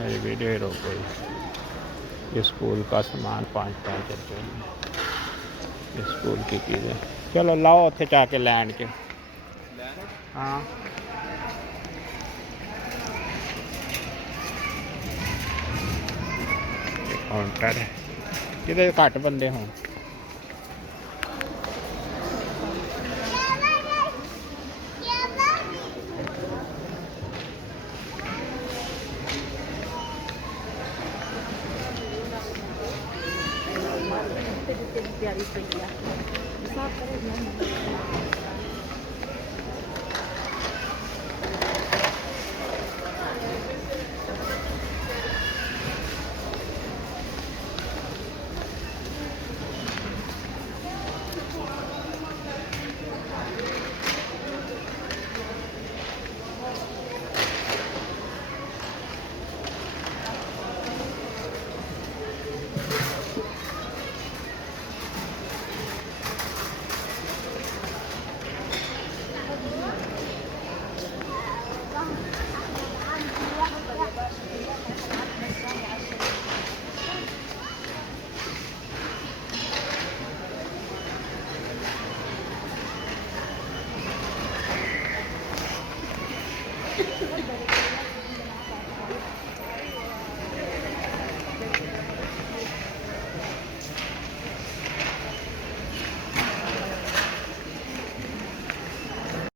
मेरी वीडियो रोक गई। ये स्कूल का सामान 5-5 रुपये में, ये स्कूल की चीज़ें। चलो लाओ उत्थे जाके लैंड के। हाँ काउंटर है कि घट बंदे हों। प्यारी पई आ